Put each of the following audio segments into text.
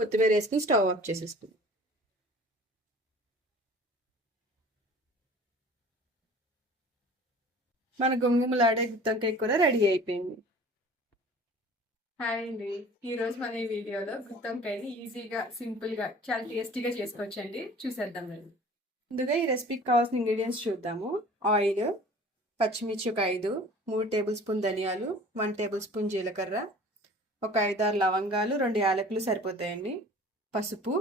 కొత్తిమీర వేసుకుని stove off చేసేసుకుందాం. మన గుమగుమలాడే గుత్తొంకాయ కూర రెడీ అయిపోయింది. హాయ్ అండి, ఈరోజు మన ఈ వీడియోలో గుత్తొంకాయని ఈజీగా సింపుల్గా చాలా టేస్టీగా చేసుకోవచ్చండి. చూసేద్దాం రండి. ముందుగా ఈ రెసిపీకి కావాల్సిన ఇంగ్రీడియంట్స్ చూద్దాము. ఆయిల్, పచ్చిమిర్చి ఒక 5, 3 టేబుల్ స్పూన్ ధనియాలు, 1 టేబుల్ స్పూన్ జీలకర్ర, ఒక 5-6 లవంగాలు, 2 యాలకులు సరిపోతాయండి. పసుపు,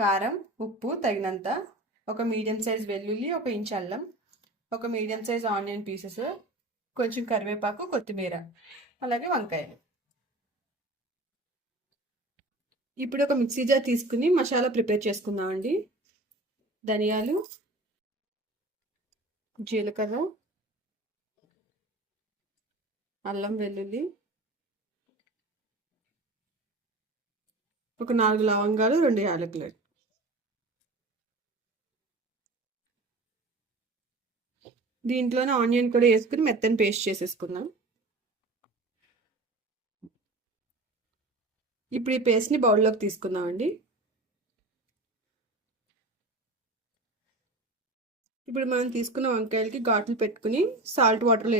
కారం, ఉప్పు తగినంత, ఒక మీడియం సైజ్ వెల్లుల్లి, ఒక ఇంచ్ అల్లం, ఒక మీడియం సైజ్ ఆనియన్ పీసెస్, కొంచెం కరివేపాకు, కొత్తిమీర, అలాగే వంకాయలు. ఇప్పుడు ఒక మిక్సీ జార్ తీసుకుని మసాలా ప్రిపేర్ చేసుకుందామండి. ధనియాలు, జీలకర్ర, అల్లం వెల్లుల్లి, ఒక 4 లవంగాలు, 2 యాలకులు. దీంట్లోనే ఆనియన్ కూడా వేసుకుని మెత్తని పేస్ట్ చేసేసుకుందాం. ఇప్పుడు ఈ పేస్ట్ని బౌల్లోకి తీసుకుందామండి. ఇప్పుడు మనం తీసుకున్న వంకాయలకి ఘాట్లు పెట్టుకుని సాల్ట్ వాటర్లో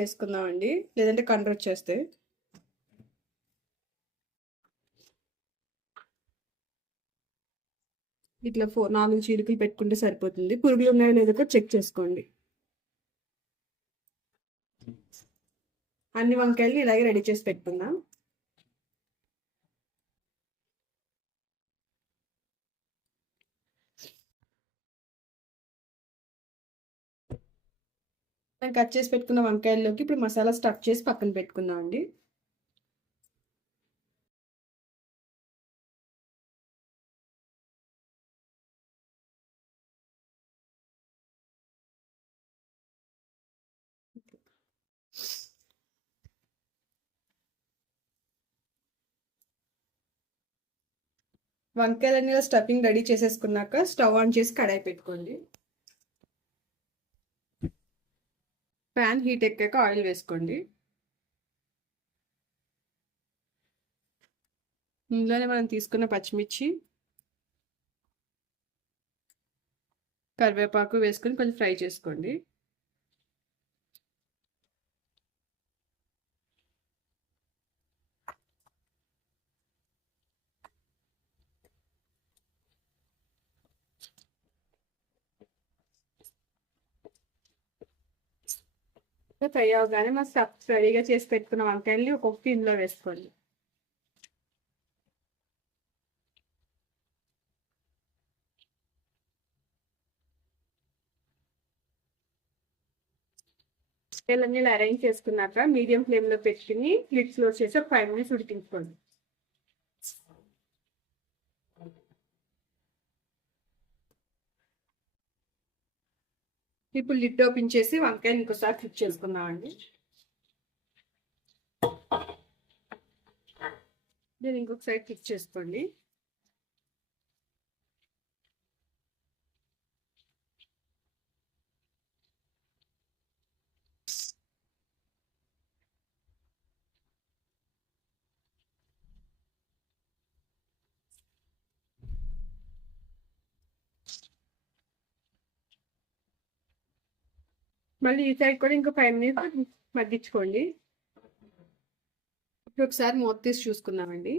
వేసుకుందామండి, లేదంటే కండ్ర వచ్చేస్తే. ఇట్లా 4 చీలికలు పెట్టుకుంటే సరిపోతుంది. పురుగులు ఉన్నాయో లేదో చెక్ చేసుకోండి. అన్ని వంకాయలు ఇలాగే రెడీ చేసి పెట్టుకుందాం. మనం కట్ చేసి పెట్టుకున్న వంకాయల్లోకి ఇప్పుడు మసాలా స్టఫ్ చేసి పక్కన పెట్టుకుందాం అండి. వంకాయలన్నీ స్టఫింగ్ రెడీ చేసేసుకున్నాక స్టవ్ ఆన్ చేసి కడాయి పెట్టుకోండి. ప్యాన్ హీట్ ఎక్కాక ఆయిల్ వేసుకోండి. ఇందులోనే మనం తీసుకున్న పచ్చిమిర్చి, కరివేపాకు వేసుకొని కొంచెం ఫ్రై చేసుకోండి. ఫ్రై అవగానే మనం స్టఫ్ రెడీగా చేసి పెట్టుకున్న వంకాయల్ని ఒక్కొక్కటి ఇందులో వేసుకోండి. వంకాయలన్నీ అరేంజ్ చేసుకున్నాక మీడియం ఫ్లేమ్లో పెట్టుకుని లిడ్ క్లోజ్ చేసి ఒక 5 మినిట్స్ ఉడికించుకోండి. ఇప్పుడు లిడ్ ఓపెన్ చేసి వంకాయని ఇంకోసారి క్లిక్ చేసుకుందామండి. నేను ఇంకొక సైడ్ క్లిక్ చేసుకోండి. మళ్ళీ ఈ సైడ్ కూడా ఇంకో 5 మినిట్స్ మగ్గించుకోండి. ఇప్పుడు ఒకసారి మూత తీసి చూసుకుందామండి.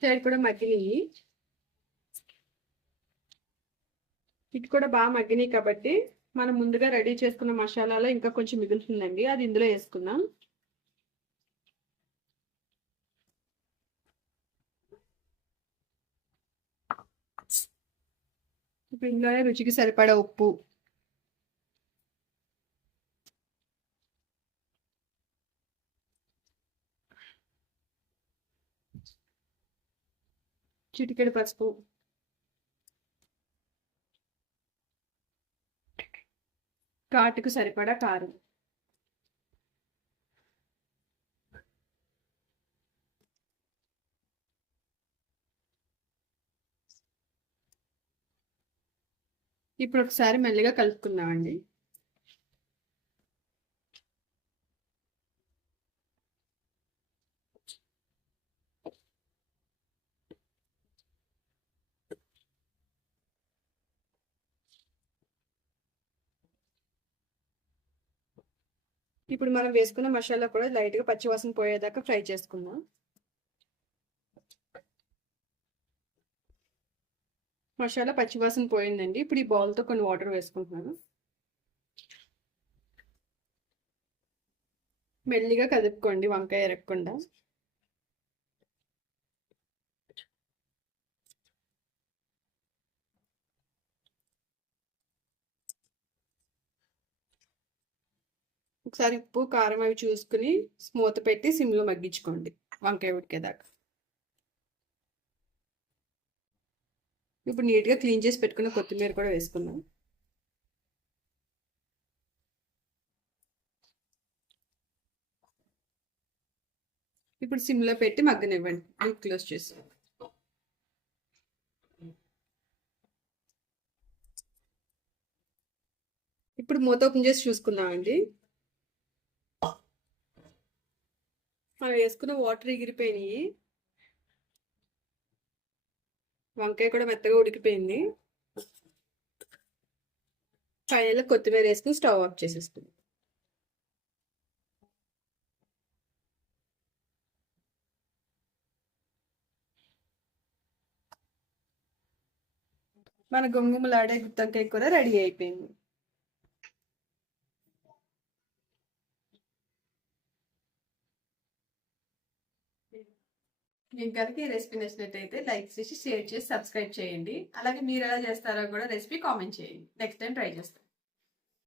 సైడ్ కూడా మగ్గినాయి. ఇటు కూడా బాగా మగ్గినాయి కాబట్టి మనం ముందుగా రెడీ చేసుకున్న మసాలాలో ఇంకా కొంచెం మిగులుతుందండి, అది ఇందులో వేసుకుందాం. ఇప్పుడు ఇందులోనే రుచికి సరిపడా ఉప్పు, చిటికెడు పసుపు, ఘాటుకు సరిపడా కారం, ఇప్పుడు ఒకసారి మెల్లిగా కలుపుకుందామండి. ఇప్పుడు మనం వేసుకున్న మసాలా కూడా లైట్గా పచ్చివాసన పోయేదాకా ఫ్రై చేసుకుందాం. మసాలా పచ్చివాసన పోయిందండి. ఇప్పుడు ఈ బౌల్తో కొన్ని వాటర్ వేసుకుంటున్నాను. మెల్లిగా కదుపుకోండి వంకాయ ఎరగకుండా. ఒకసారి ఉప్పు కారం అవి చూసుకుని మూత పెట్టి సిమ్లో మగ్గించుకోండి వంకాయ ఉడికేదాకా. ఇప్పుడు నీట్గా క్లీన్ చేసి పెట్టుకున్న కొత్తిమీర కూడా వేసుకుందాం. ఇప్పుడు సిమ్లో పెట్టి మగ్గనివ్వండి. లిడ్ క్లోజ్ చేసి. ఇప్పుడు మూత ఓపెన్ చేసి చూసుకుందామండి. మనం వేసుకున్న వాటర్ ఎగిరిపోయినాయి. వంకాయ కూడా మెత్తగా ఉడికిపోయింది. ఫైనల్గా కొత్తిమీర వేసుకుని స్టవ్ ఆఫ్ చేసేసుకుందాం. మన గుమగుమలాడే గుత్తొంకాయ కూర రెడీ అయిపోయింది. మీకు కనుక ఈ రెసిపీ నచ్చినట్టయితే లైక్ చేసి షేర్ చేసి సబ్స్క్రైబ్ చేయండి. అలాగే మీరు ఎలా చేస్తారో కూడా రెసిపీ కామెంట్ చేయండి. నెక్స్ట్ టైం ట్రై చేస్తాం.